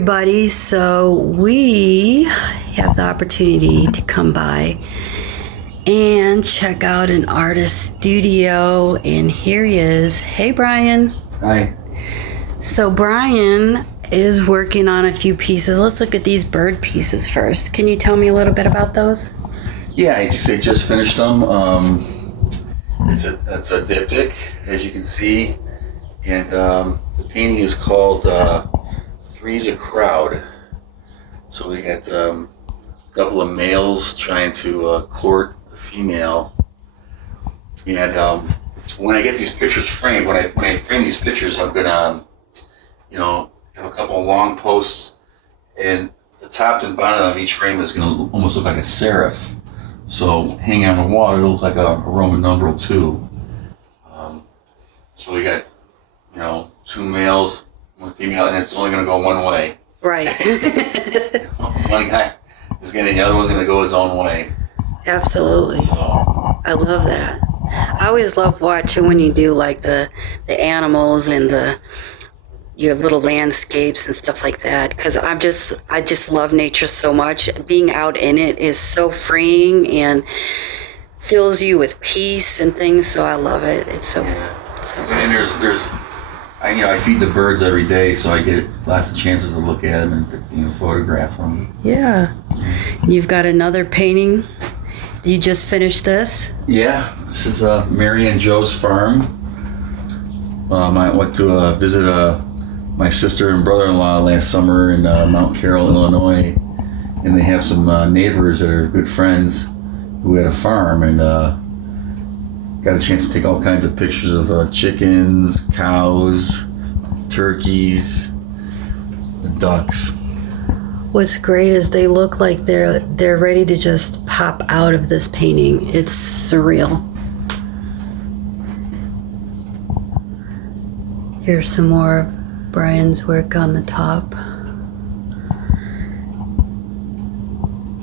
everybody. So we have the opportunity to come by and check out an artist studio, and here he is. Hey, Brian. Hi. So Brian is working on a few pieces. Let's look at these bird pieces first. Can you tell me a little bit about those? Yeah, I just finished them. It's a diptych, as you can see, and the painting is called Three's a Crowd. So we got a couple of males trying to court a female, and when I get these pictures framed, when I frame these pictures, I'm gonna, have a couple of long posts, and the top and bottom of each frame is gonna almost look like a serif. So hanging on the wall, it'll look like a Roman numeral 2. So we got, two males, one female, and it's only gonna go one way. Right. One guy is getting, the other one's gonna go his own way. Absolutely. So, I love that. I always love watching when you do like the animals and your little landscapes and stuff like that, because I just love nature so much. Being out in it is so freeing and fills you with peace and things. So I love it. It's so awesome. And I feed the birds every day, so I get lots of chances to look at them and photograph them. Yeah. You've got another painting. You just finished this? Yeah, this is Mary and Joe's farm. I went to visit my sister and brother-in-law last summer in Mount Carroll, Illinois, and they have some neighbors that are good friends who had a farm, and got a chance to take all kinds of pictures of chickens, cows, turkeys, and ducks. What's great is they look like they're ready to just pop out of this painting. It's surreal. Here's some more of Brian's work on the top.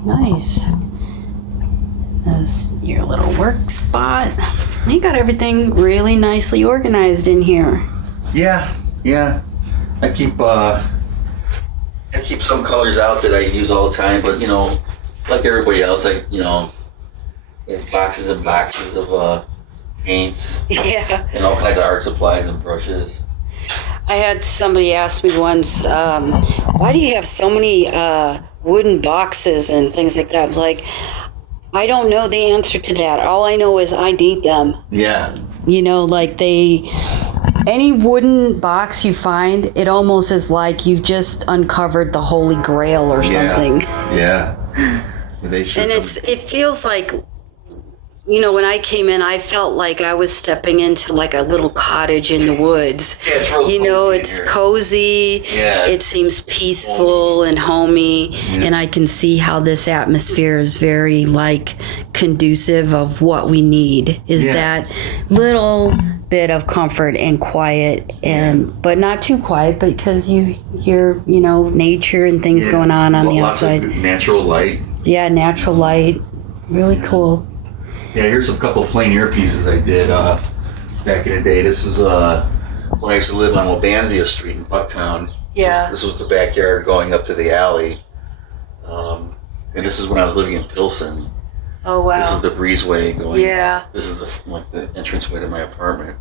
Nice. That's your little work spot. You got everything really nicely organized in here. Yeah. I keep some colors out that I use all the time, but like everybody else, I have boxes and boxes of paints. Yeah. And all kinds of art supplies and brushes. I had somebody ask me once, why do you have so many wooden boxes and things like that? I was like, I don't know the answer to that. All I know is I need them. Yeah. Any wooden box you find, it almost is like you've just uncovered the Holy Grail or something. Yeah. They sure and it feels like, when I came in, I felt like I was stepping into like a little cottage in the woods. Yeah, it's real cozy. It's cozy. Yeah. It seems peaceful and homey. Yeah. And I can see how this atmosphere is very conducive of what we need is that little bit of comfort and quiet, but not too quiet, but because you hear, nature and things going on the outside. Lots of natural light. Yeah, natural light. Really cool. Yeah, here's a couple of plein air pieces I did back in the day. This is when I used to live on Wabansia Street in Bucktown. Yeah. This was the backyard going up to the alley. And this is when I was living in Pilsen. Oh, wow. This is the breezeway going. Yeah. This is the entranceway to my apartment.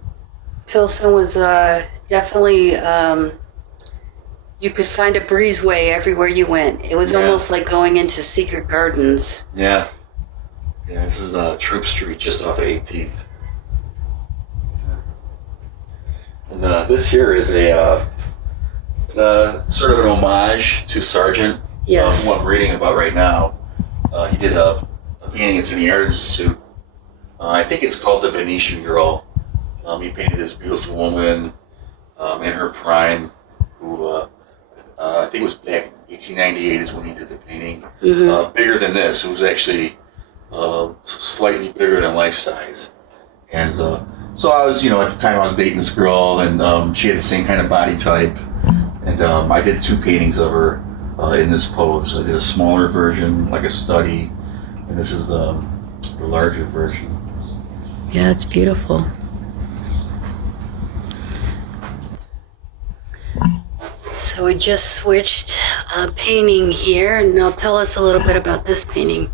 Pilsen was definitely, you could find a breezeway everywhere you went. It was almost like going into secret gardens. Yeah. Yeah, this is Troop Street, just off of 18th. And this here is a sort of an homage to Sargent. Yes. What I'm reading about right now. He did a painting. It's in the Art Institute. I think it's called The Venetian Girl. He painted this beautiful woman in her prime, who I think it was back in 1898 is when he did the painting. Mm-hmm. Bigger than this. It was actually slightly bigger than life size. And so I was, at the time I was dating this girl, and she had the same kind of body type. And I did 2 paintings of her in this pose. I did a smaller version, like a study, and this is the larger version. Yeah, it's beautiful. So So we just switched painting here. Now tell us a little bit about this painting.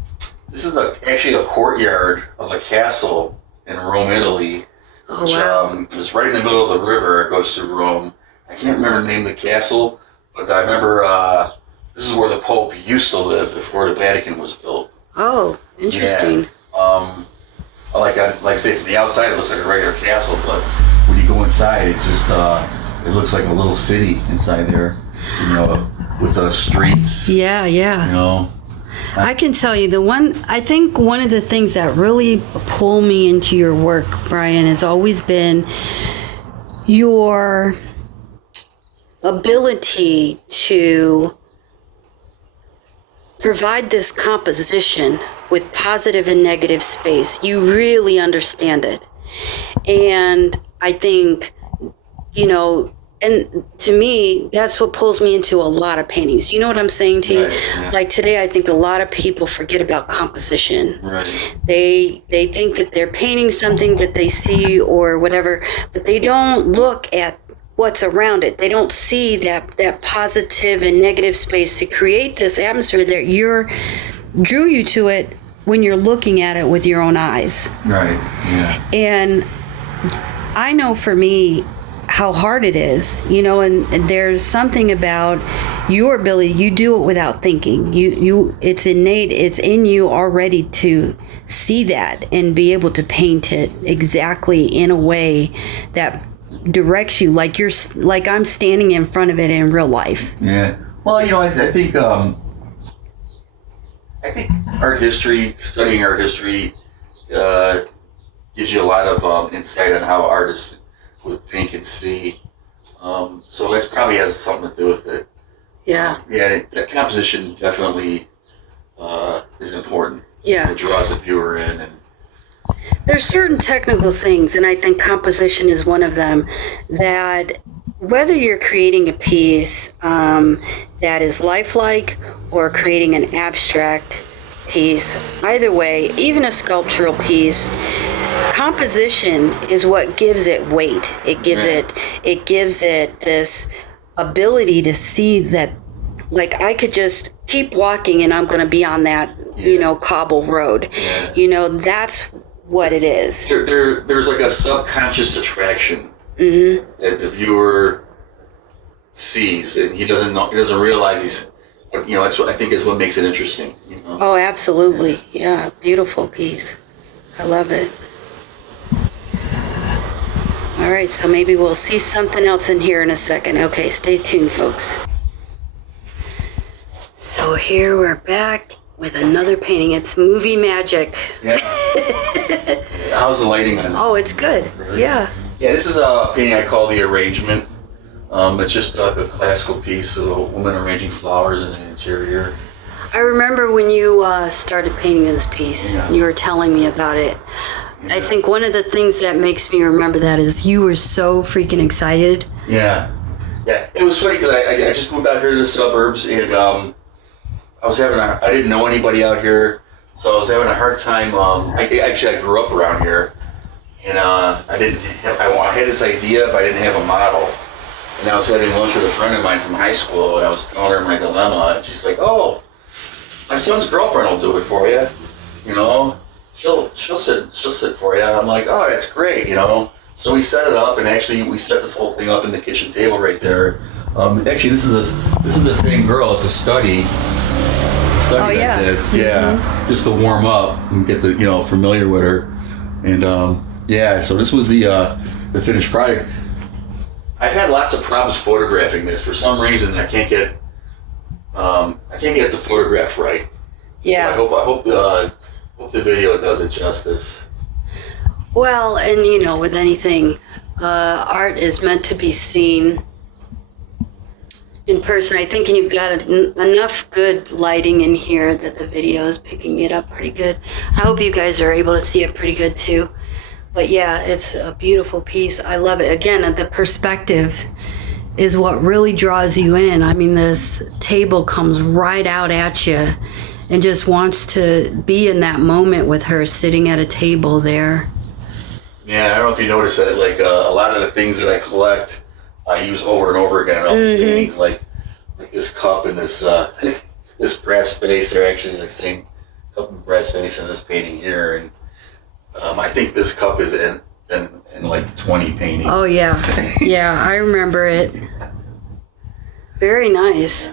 This is actually a courtyard of a castle in Rome, Italy. Oh, which wow. is right in the middle of the river. It goes through Rome. I can't remember the name of the castle, but I remember this is where the Pope used to live before the Vatican was built. Oh, interesting. Yeah. Like I say, from the outside it looks like a regular castle, but when you go inside, it's just it looks like a little city inside there. You know, with the streets. Yeah, yeah. You know. I can tell you I think one of the things that really pull me into your work, Brian, has always been your ability to provide this composition with positive and negative space. You really understand it. And I think, and to me, that's what pulls me into a lot of paintings. You know what I'm saying to you? Right, yeah. Like today, I think a lot of people forget about composition. Right. They think that they're painting something that they see or whatever, but they don't look at what's around it. They don't see that positive and negative space to create this atmosphere that drew you to it when you're looking at it with your own eyes. Right. Yeah. And I know for me how hard it is, and there's something about your ability. You do it without thinking. It's innate. It's in you already to see that and be able to paint it exactly in a way that directs you, like I'm standing in front of it in real life. Yeah. Well, I think art history, studying art history, gives you a lot of insight on how artists would think and see. So that probably has something to do with it. Yeah. Yeah, that composition definitely is important. Yeah. It draws the viewer in. And there's certain technical things, and I think composition is one of them, that whether you're creating a piece that is lifelike or creating an abstract piece, either way, even a sculptural piece, composition is what gives it weight. It gives it this ability to see that, like, I could just keep walking and I'm going to be on that, cobble road. Yeah. That's what it is. There's like a subconscious attraction that the viewer sees, and he doesn't realize he's. That's what I think is what makes it interesting. Oh, absolutely. Yeah, beautiful piece. I love it. All right, so maybe we'll see something else in here in a second. Okay, stay tuned, folks. So here we're back with another painting. It's movie magic. Yeah. How's the lighting on this? Oh, it's good. Really? Yeah. Yeah, this is a painting I call The Arrangement. It's just like a classical piece of a woman arranging flowers in an interior. I remember when you started painting this piece, you were telling me about it. I think one of the things that makes me remember that is you were so freaking excited. Yeah. Yeah, it was funny because I just moved out here to the suburbs, and I didn't know anybody out here, so I was having a hard time. I grew up around here, and I had this idea, but I didn't have a model. And I was having lunch with a friend of mine from high school, and I was telling her my dilemma, and she's like, "Oh, my son's girlfriend will do it for you. She'll sit for you." I'm like, "Oh, that's great, So we set it up, and actually we set this whole thing up in the kitchen table right there. Actually, this is the same girl. It's a study I did. Yeah, just to warm up and get the familiar with her, and so this was the finished product. I've had lots of problems photographing this. For some reason, I can't get the photograph right. Yeah. So I hope the video does it justice. Well, and with anything, art is meant to be seen in person. I think you've got enough good lighting in here that the video is picking it up pretty good. I hope you guys are able to see it pretty good too. But yeah, it's a beautiful piece. I love it. Again, the perspective is what really draws you in. I mean, this table comes right out at you and just wants to be in that moment with her sitting at a table there. Yeah, I don't know if you noticed that, like a lot of the things that I collect, I use over and over again in all these paintings. Like like this cup and this this brass vase are actually the same cup and brass vase in this painting here, and I think this cup is in like 20 paintings. Oh yeah, yeah, I remember it. Very nice.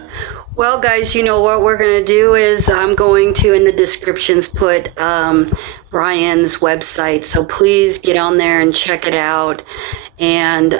Well, guys, you know what we're going to do is I'm going to, in the descriptions, put Brian's website. So please get on there and check it out. And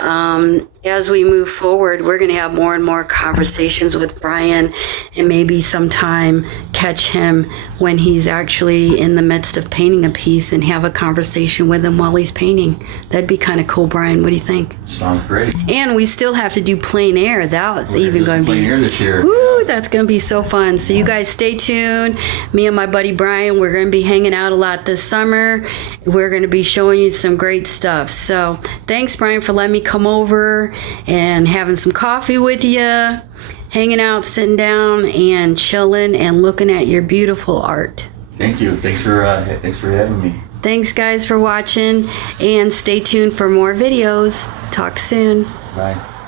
as we move forward, we're going to have more and more conversations with Brian, and maybe sometime catch him when he's actually in the midst of painting a piece and have a conversation with him while he's painting. That'd be kind of cool, Brian. What do you think? Sounds great. And we still have to do plein air. That was even going to be... plein air this year. Woo, that's going to be so fun. So you guys stay tuned. Me and my buddy Brian, we're going to be hanging out a lot this summer. We're going to be showing you some great stuff. So thanks, Brian, for letting me come over and having some coffee with you, hanging out, sitting down and chilling and looking at your beautiful art. Thank you. Thanks for having me. Thanks, guys, for watching, and stay tuned for more videos. Talk soon. Bye.